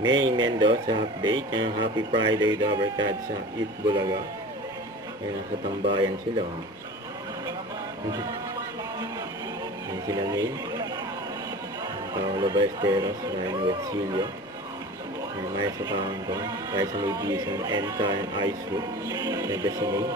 May Mendoza update. Happy Friday daw barkad sa Eat Bulaga. Ayan, nasa tambayan sila. Ayan sila May. Paolo Ballesteros, Ryan Wetsilio. Ayan, Maya sa Pango. Kaya sa may Bison, Enta and Icewood. Nagda si May.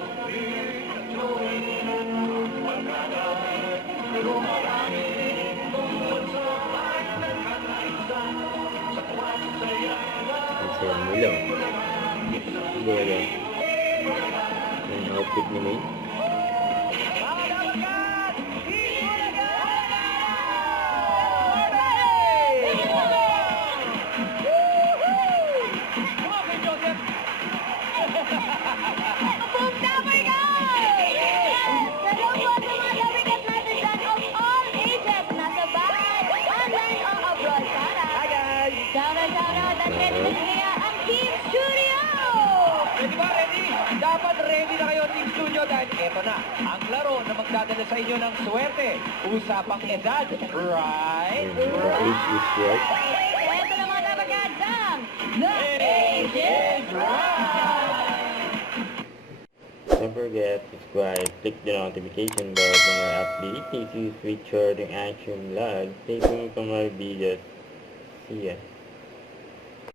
Ayan nila. Bulaga. Ayan, outfit ni May. Dapat ready na kayo, Team Studio, dahil eto na, ang laro na magdadala sa inyo ng swerte. Usapang edad, right? Age is right. Ito na mga kapagkadam! The Age is Right! Don't forget to subscribe, click the notification bell for more updates. This is Richard, the Action Vlog. Stay tuned for more videos. See ya.